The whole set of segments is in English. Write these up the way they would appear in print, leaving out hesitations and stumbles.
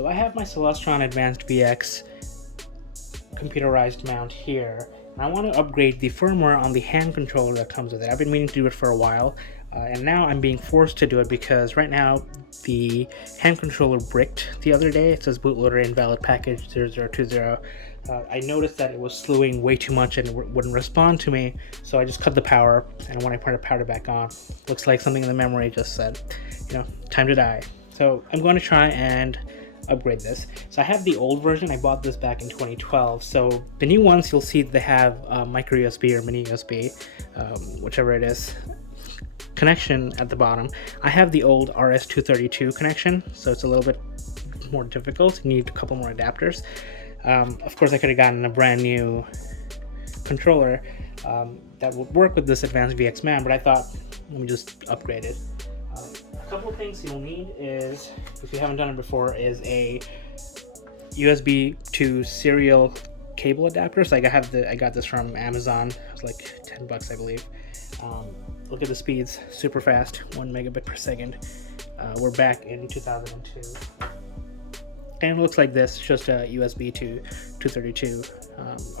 So I have my Celestron Advanced VX computerized mount here, and I want to upgrade the firmware on the hand controller that comes with it. I've been meaning to do it for a while, and now I'm being forced to do it because right now the hand controller bricked the other day. It says Bootloader Invalid Pkg 0020. I noticed that it was slewing way too much and it wouldn't respond to me, so I just cut the power, and when I put the power back on, looks like something in the memory just said, time to die. So I'm going to try and upgrade this. So I have the old version. I bought this back in 2012. So the new ones, you'll see they have micro USB or mini USB, whichever it is, connection at the bottom. I have the old RS-232 connection, so it's a little bit more difficult. You need a couple more adapters. Of course, I could have gotten a brand new controller that would work with this Advanced VX mount, but I thought, let me just upgrade it. A couple of things you'll need is, if you haven't done it before, is a USB to serial cable adapter. So I got this from Amazon. It was like $10, I believe. Look at the speeds, super fast, 1 megabit per second. We're back in 2002. And it looks like this, just a USB to 232,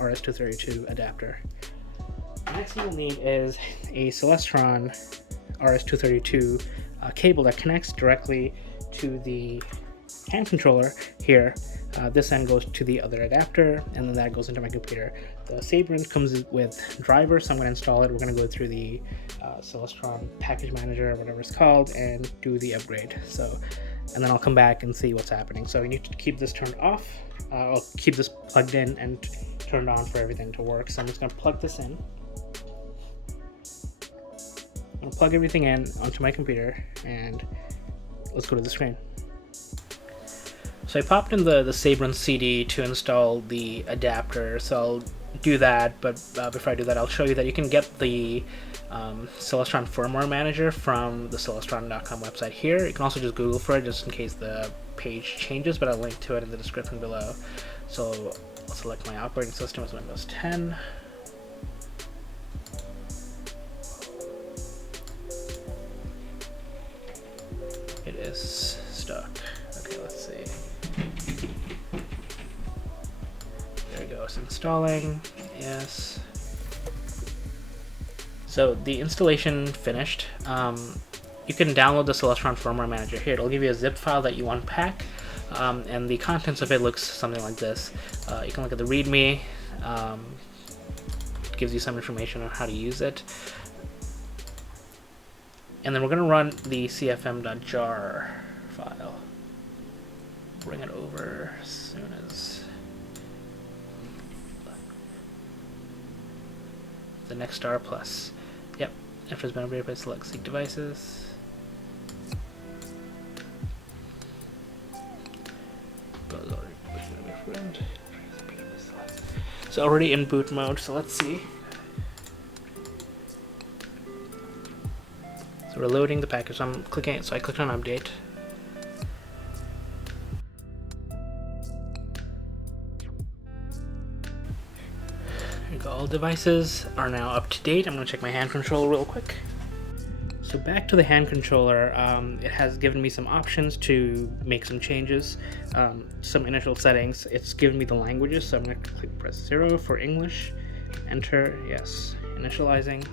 RS-232 adapter. The next thing you'll need is a Celestron RS-232 cable that connects directly to the hand controller here. This end goes to the other adapter, and then that goes into my computer. The Sabrent comes with driver, so I'm going to install it. We're going to go through the Celestron package manager, or whatever it's called, and do the upgrade. And then I'll come back and see what's happening. So you need to keep this turned off. I'll keep this plugged in and turned on for everything to work. So I'm just going to plug this in. I'm going to plug everything in onto my computer, and let's go to the screen. So I popped in the Sabrent CD to install the adapter, so I'll do that, but before I do that, I'll show you that you can get the Celestron Firmware Manager from the Celestron.com website here. You can also just Google for it, just in case the page changes, but I'll link to it in the description below. So I'll select my operating system as Windows 10. It is stuck. Okay, let's see. There we go, it's installing. Yes. So the installation finished. You can download the Celestron Firmware Manager here. It'll give you a zip file that you unpack, and the contents of it looks something like this. You can look at the README. It gives you some information on how to use it. And then we're going to run the cfm.jar file. Bring it over as soon as the NexStar Plus. Yep, after it's been upgraded, select Seek Devices. So already in boot mode, so let's see. So we're loading the package. So I'm clicking it, so I clicked on update. There you go. All devices are now up to date. I'm going to check my hand controller real quick. So back to the hand controller, it has given me some options to make some changes, some initial settings. It's given me the languages, so I'm going to press 0 for English, enter, yes, initializing,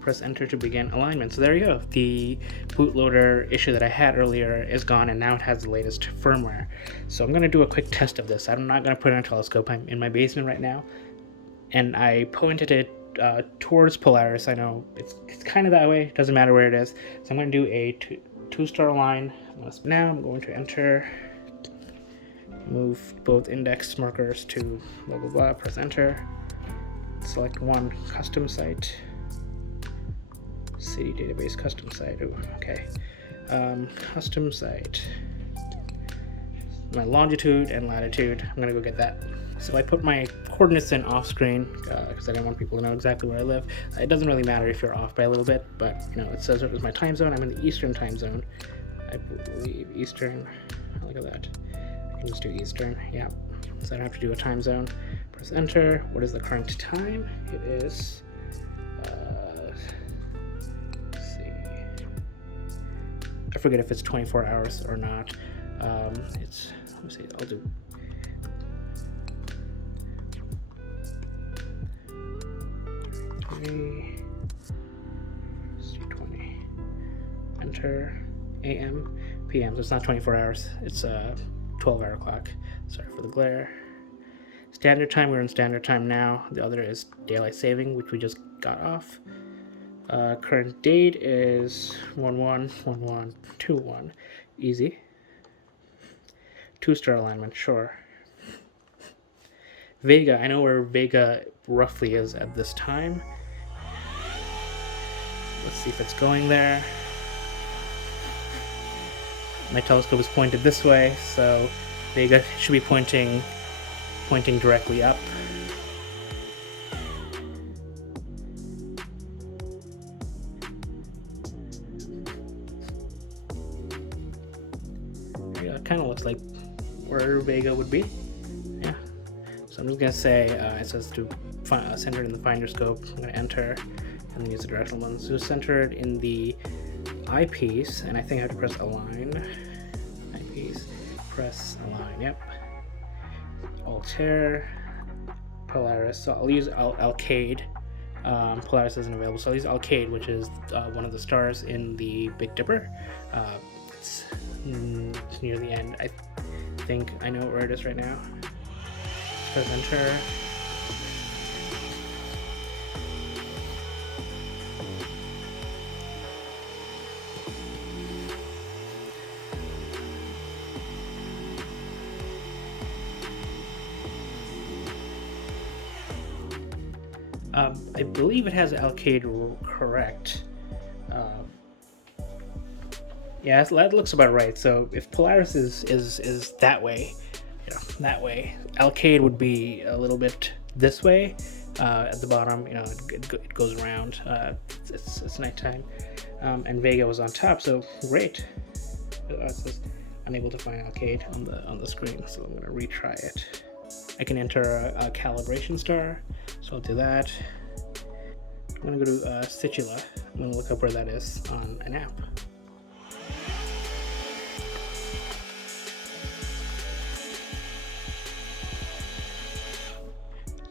press enter to begin alignment. So there you go. The bootloader issue that I had earlier is gone, and now it has the latest firmware. So I'm going to do a quick test of this. I'm not going to put it in a telescope. I'm in my basement right now, and I pointed it towards Polaris. I know it's kind of that way. It doesn't matter where it is. So I'm going to do a two-star line. Now I'm going to enter, move both index markers to blah blah blah, press enter, select one custom site, city database custom site. Ooh, okay, custom site, my longitude and latitude. I'm gonna go get that. So I put my coordinates in off screen because I didn't want people to know exactly where I live. It doesn't really matter if you're off by a little bit, but it says it was my time zone. I'm in the Eastern time zone. I believe Eastern. Look at that. I can just do Eastern. Yeah. So I don't have to do a time zone. Press enter. What is the current time? It is. Let's see. I forget if it's 24 hours or not. It's, let me see, I'll do C20, enter AM, PM, so it's not 24 hours, it's a 12-hour clock. Sorry for the glare. Standard time, we're in standard time now. The other is daylight saving, which we just got off. Current date is 111121. Easy. 2-star alignment, sure. Vega, I know where Vega roughly is at this time. Let's see if it's going there. My telescope is pointed this way, so Vega should be pointing directly up. It kind of looks like where Vega would be. Yeah. So I'm just gonna say it says to center it in the finder scope. I'm gonna enter and then use the directional one. So center it in the eyepiece, and I think I have to press align. Eyepiece, press align. Yep. Altair, Polaris. So I'll use Alkaid. Polaris isn't available, so I'll use Alkaid, which is one of the stars in the Big Dipper. It's near the end. I think I know where it is right now. Press enter. I believe it has Alkaid correct. Yeah, that looks about right. So if Polaris is that way, you know, that way, Alkaid would be a little bit this way at the bottom. You know, it goes around. It's nighttime, and Vega was on top. So great. It says unable to find Alkaid on the screen. So I'm gonna retry it. I can enter a calibration star, so I'll do that. I'm gonna go to Situla. I'm gonna look up where that is on an app.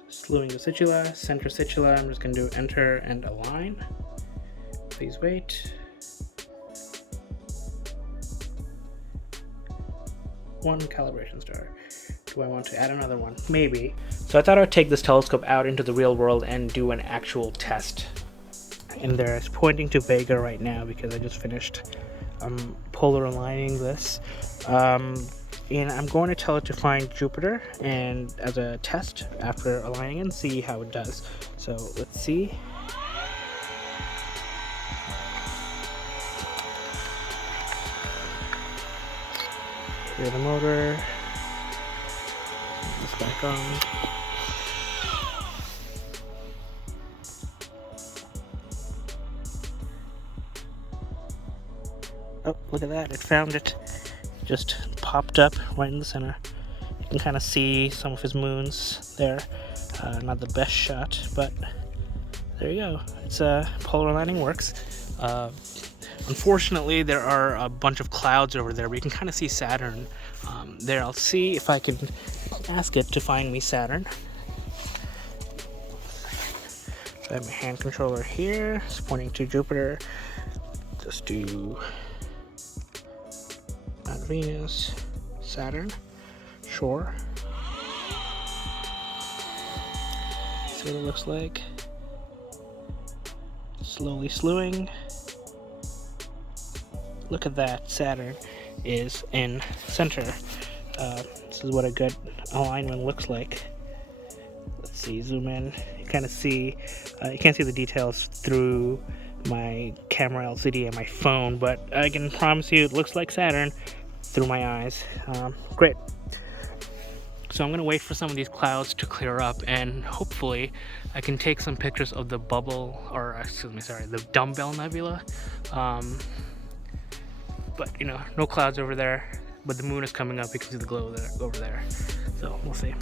Slewing to Situla, center Situla. I'm just gonna do enter and align. Please wait. One calibration star. Do I want to add another one? Maybe. So I thought I would take this telescope out into the real world and do an actual test. And there's pointing to Vega right now because I just finished polar aligning this. And I'm going to tell it to find Jupiter and as a test after aligning and see how it does. So let's see. Here's the motor. This back on. Oh, look at that! It found it. Just popped up right in the center. You can kind of see some of his moons there. Not the best shot, but there you go. It's polar aligning works. Unfortunately, there are a bunch of clouds over there, but you can kind of see Saturn there. I'll see if I can ask it to find me Saturn. So I have my hand controller here. It's pointing to Jupiter. Just do not Venus, Saturn. Sure. See what it looks like. Slowly slewing. Look at that, Saturn is in center. This is what a good alignment looks like. Let's see, zoom in. You kind of see, you can't see the details through my camera LCD and my phone, but I can promise you it looks like Saturn through my eyes. Great. So I'm gonna wait for some of these clouds to clear up, and hopefully I can take some pictures of the bubble, or excuse me, sorry, the dumbbell nebula. But you know, no clouds over there, but the moon is coming up. You can see the glow there, over there. So we'll see.